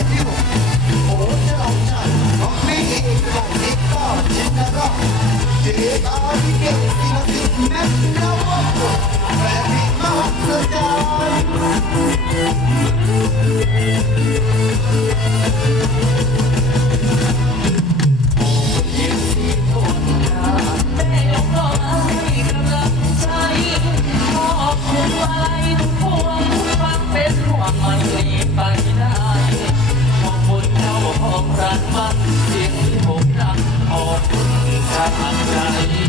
Oh, all I'm dying.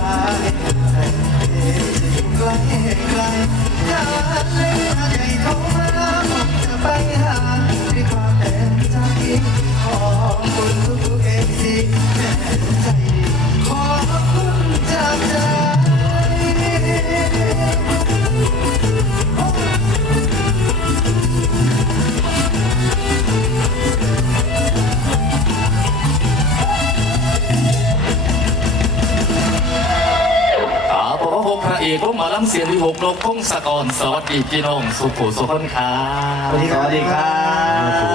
ไกลไกลจะเล่นใจเขามาผมจะไปหา กวงหมอลำเสียงที่หกลนกพงะกรสวัสดีพี่น้องสุขุสุขนครับสวัสดีครั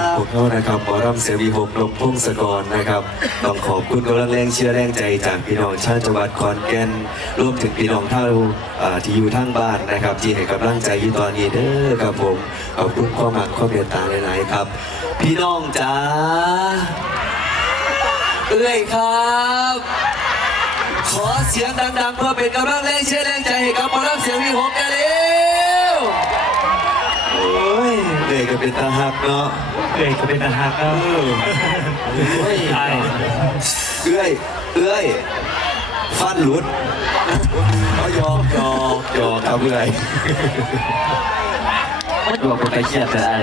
บขอบคุณนะครับหมอรำเสียงวีหกลมพงสะกอนนะครับ ต้องขอบคุณกำลังแรงเชื่อแรงใจจากพี่น้องชาติจังหวัดขอนแก่นรวมถึงพี่น้องท่าเที่อยู่ทั้งบ้านนะครับ ที่ให้กำลังใจอยู่ตอนนี้เด้อครับผมขอบคุณความหมักความเมตตาหลายๆครับ พี่น้องจ้าเอ้ยครับ ขอเสียงดังๆเพื่อเป็นกำลังแรงเชียร์แรงใจให้กับพลังเสียงวีหกกันเร็วโอ้ยเด็กก็เป็นตาหักเนาะเด็กก็เป็นตาหักเนาะเอ้ยเอ้ยเอ้ยฟันหลุดเอายอกยอกยอกทำเลย ดูว่าคนไปเครียดแต่ไอ้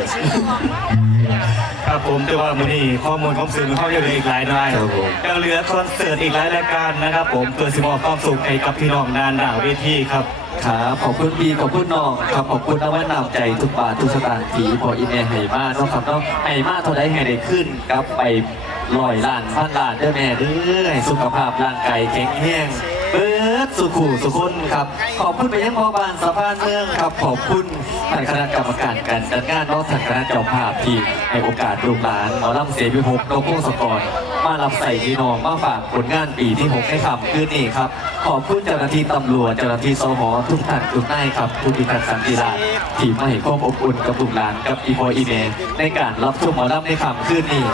ครับผมแต่ว่ามือนี้ข้อมูลของสื่อมันเข้ายังเหลืออีกหลายหน่อยครับผมยังเหลือคอนเสิร์ตอีกหลายรายการนะครับ ผมเพื่อสิมอบความสุขให้กับพี่น้องนานดาวเวทีครับครับขอบคุณพี่ขอบคุณน้องครับขอบคุณนะว่านำใจทุกบาททุกสตางค์ที่พออินเอไหมาเนาะครับเนาะไหมาเท่าใดให้ได้ขึ้นกลับไปลอยล้านพันล้านเด้อแม่เด้อให้สุขภาพร่างกายแข็งแรง เบิดสุขุสุขคนครับ ขอบคุณไปยังพอบานสะพานเมืองครับ ขอบคุณท่านคณะกรรมการการจัดงานนาะท่านเจ้าภาพที่ให้โอกาสลูกหลานหมอลำเสียบิหกนกพงศกรมารับใส่พี่น้องมาฝากผลงานปีที่6ให้คำคืนนี้ครับ ขอบคุณเจ้าหน้าที่ตำรวจเจ้าหน้าที่สหทุกท่านทุกนายครับผู้พิทักษ์สันติราษฎร์ที่มาให้ความอบอุ่นกับลูกหลานกับอีพออีเมในการรับชมหมอลำในคำคืนนี้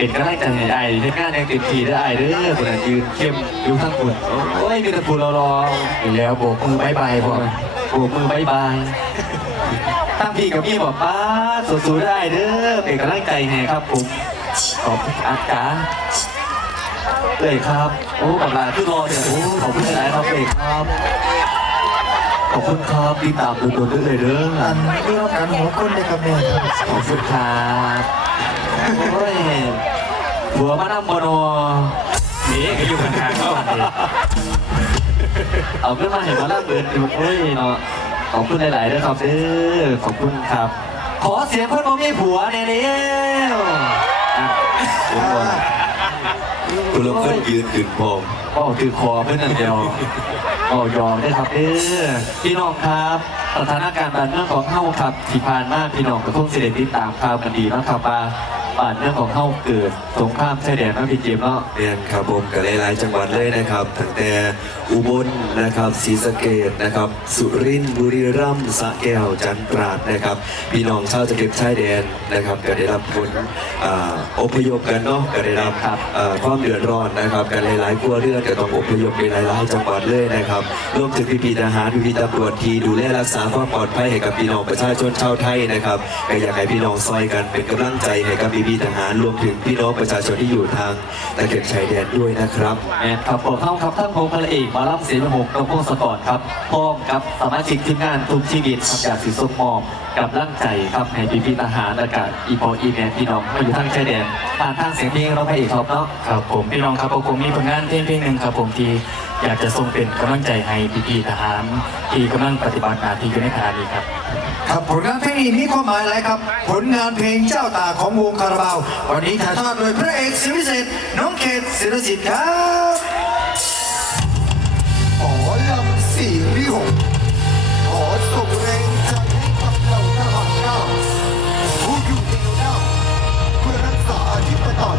เป็นกำลังใจให้ไอ้ในงานยังเต็มที่ได้ไอ้เด้อคนนั้นยืนเข้มอยู่ข้างคุณโอ้ยมีแต่ผู้รอรออยู่แล้วโบกมือบายบายพ่อโบกมือบายบายตั้งพี่กับพี่บอกป้าสู้ๆได้เด้อเป็นกำลังใจให้ครับผมขอบคุณอาจารย์เลยครับ โอ้กำลังขึ้นรอเนี่ยโอ้ขอบคุณหลายๆครับเลยครับขอบคุณครับติดตามดูตัวด้วยเลยเด้ออันนี้เราการหัวคนในกำเนิดขอบคุณครับ โอ้ยหัวมานำบนอนี่ก็อยู่ข้างๆก็ผ่านเลยเอาขึ้นมาเห็นมาล่าเบิดอยู่เฮ้ยเนาะขอบคุณหลายๆด้วยครับเด้อขอบคุณครับ ขอเสียงเพื่อนบ่มีผัวแน่เร็วอะเดี๋ยวก่อนคุณลงขึ้นยืนขึ้นพร้อมก็คือคอเพื่อนนั่นเดียวก็ยอมได้ครับเด้อพี่น้องครับสถานการณ์บ้านเมืองของเฮาครับที่ผ่านมาพี่น้องก็คงสิได้ติดตามข่าวกันดีเนาะครับว่าบ้านเมืองของเฮาเกิดสงครามชายแดนเนาะพี่เจมส์เนาะ เรียนครับผมกับหลายๆจังหวัดเลยนะครับตั้งแต่อุบลนะครับศรีสะเกดนะครับ สุรินทร์บุรีรัมย์สระแก้วจันทร์ตราดนะครับพี่น้องชาวตะเก็บชายแดนนะครับก็ได้รับผลอ่าอพยพกันเนาะก็ได้รับครับ อ่าความเดือดร้อนนะครับกันหลายๆครัวเรือนก็ต้องอพยพไปหลายๆจังหวัดเลยนะครับรวมถึงพี่ๆทหารพี่ๆตำรวจที่ดูแลรักษาความปลอดภัยให้กับพี่น้องประชาชนชาวไทยนะครับก็อยากให้พี่น้องซอยกันเป็นกำลังใจให้กับพี่ๆทหารรวมถึงพี่น้องประชาชนที่อยู่ทางตะเข็บชายแดนด้วยนะครับแอนครับผมเข้าครับท่านพงษ์พระเอกหมาล่ำเสียงหกนพงศกรครับพร้อมกับสมาชิกทีมงานทุกชีวิตครับจากสีส้มมอมกับร่างใจครับให้พี่พี่ๆทหารอากาศอีพออีแมนพี่น้องมาอยู่ทางชายแดนผ่านทางเสียงเพลงเราไปเอกท็อปเนาะครับผมพี่น้องครับผมมีผลงานเพลงเพลงหนึ่งครับผมที่ อยากจะส่งเป็นกำลังใจให้พี่ๆทหารที่กำลังปฏิบัติหน้าที่อยู่ในขณะนี้ครับ ครับผลงานเพลงนี้มีความหมายอะไรครับ ผลงานเพลงเจ้าตาของวงคาราบาว วันนี้ถ่ายทอดโดยพระเอกศิลปิเศษน้องเขตศิลสิทธิ์ครับขอลำสี่วิหกขอส่งแรงใจให้กับเหล่าทหารเก้าผู้อยู่ในหน้าเพื่อรักษาอธิปไตย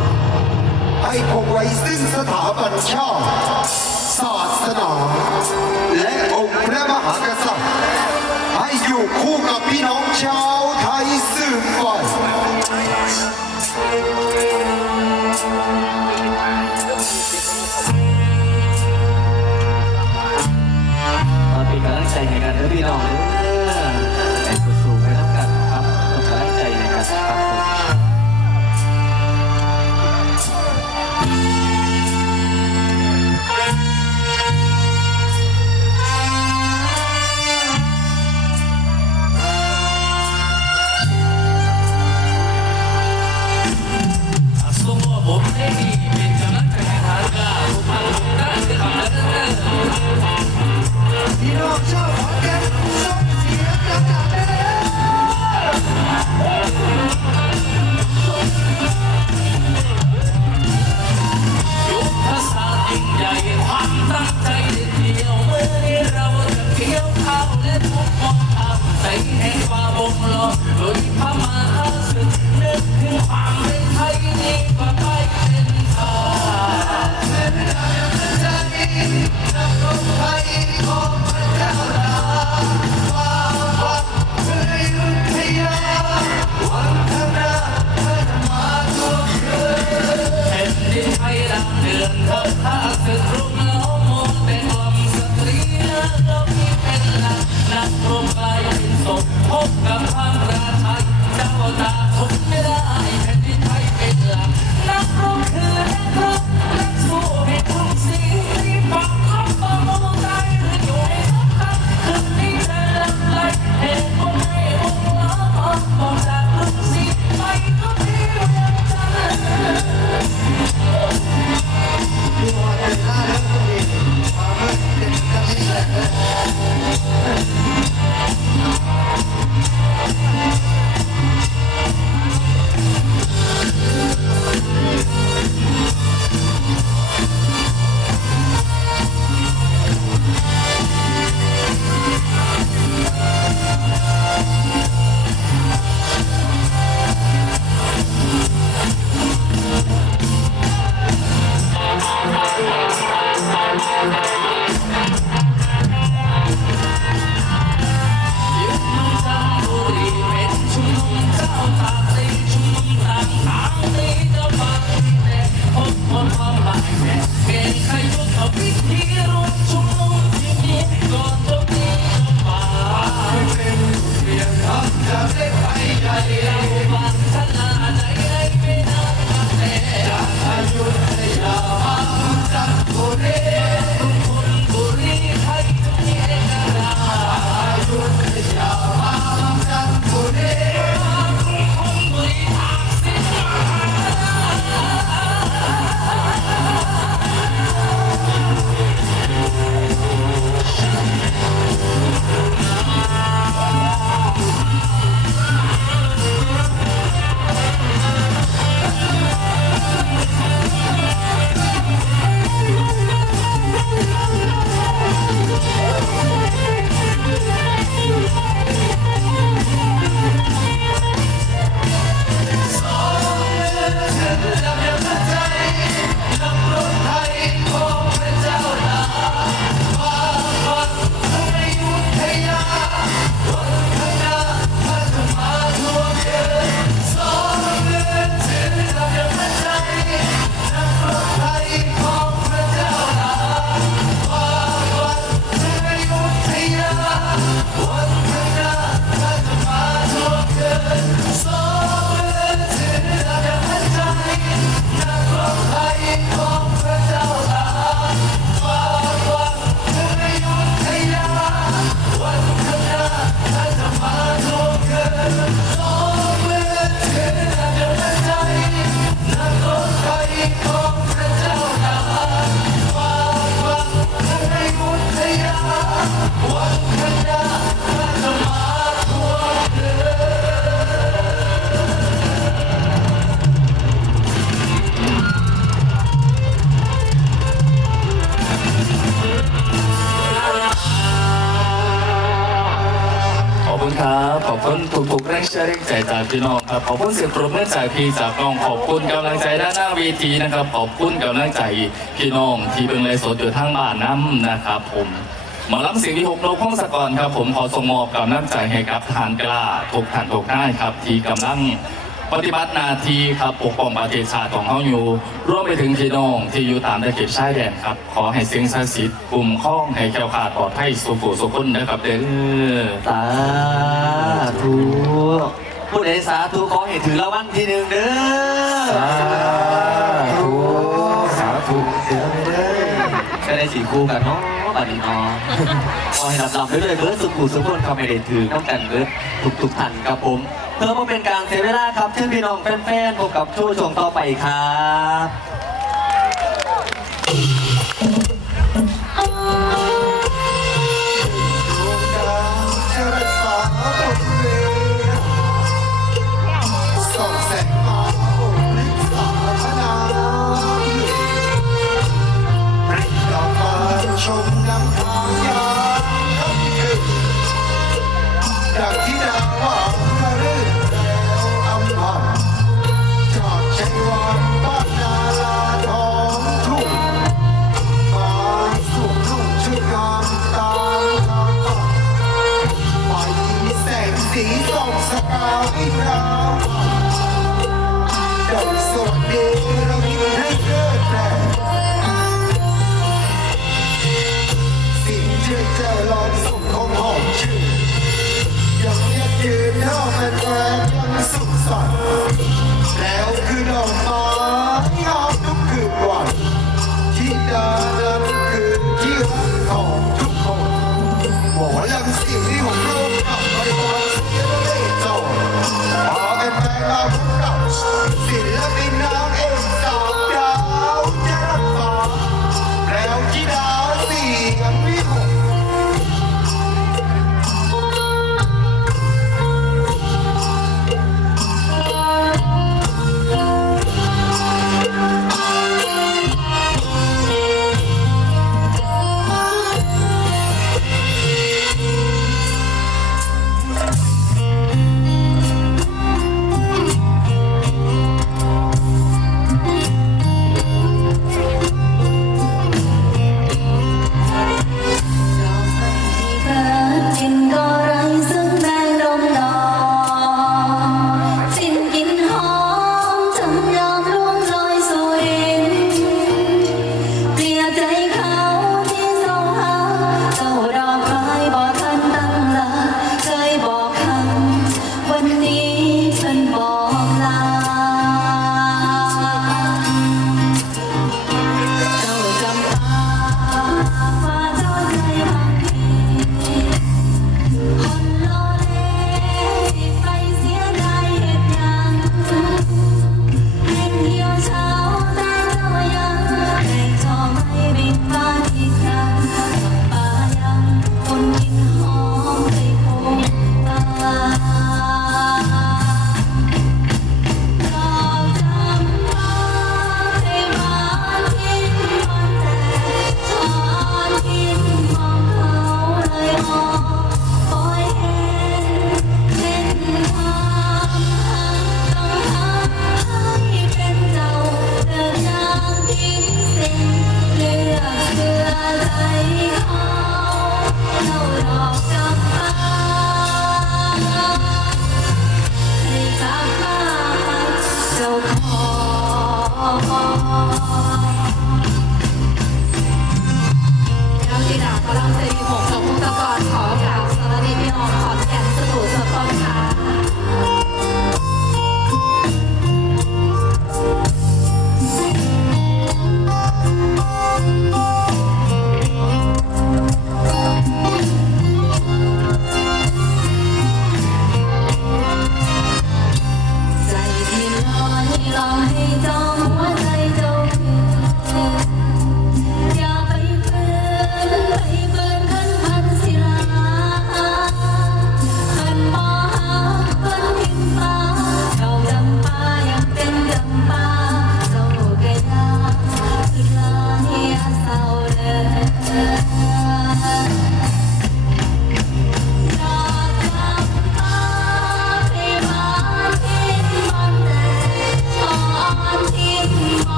ให้คงไว้ซึ่งสถาบันชาติ อยู่คู่กับพี่น้องชาวไทยสืบไปมาเป็นกำลังใจให้กันเด้อพี่น้อง ทุกๆแรงเชียร์แรงใจจากพี่น้องครับขอบคุณเสียงปรบมือจากพี่จากน้องขอบคุณกำลังใจด้านหน้าเวทีนะครับ ขอบคุณกำลังใจพี่น้องที่เป็นไลยสดอยู่ทางบ้านน้ำนะครับผมหมอลำเสียงที่หกนกพงศกรครับผมขอส่งมอบกำลังใจให้กับทานกล้าทุกท่านทุกนายครับ ที่กำลัง ปฏิบัติหน้าที่ครับปกป้องประเทศชาติของเขาอยู่ร่วมไปถึงพี่น้องที่อยู่ตามตะเข็บชายแดนครับ ขอให้สิ่งศักดิ์สิทธิ์กลุ่มข้องให้แก้วขาดปลอดภัยสุขสุขคนนะครับเด้อสาธุผู้ใดสาธุขอให้ถือรางวัลที่หนึ่งเด้อสาธุสาธุเด้อเด้อก็ได้สี่คู่กันเนาะ บัดนี้เนาะขอให้รับรับด้วยเบิร์ดสุขุสุขคนเขาไม่ได้ถือต้องกันเบิร์ดทุกทุกท่านครับผม เพื่อมาเป็นการเสียเวลาครับชื่อพี่น้องแฟนๆพบกับช่วงต่อไปครับ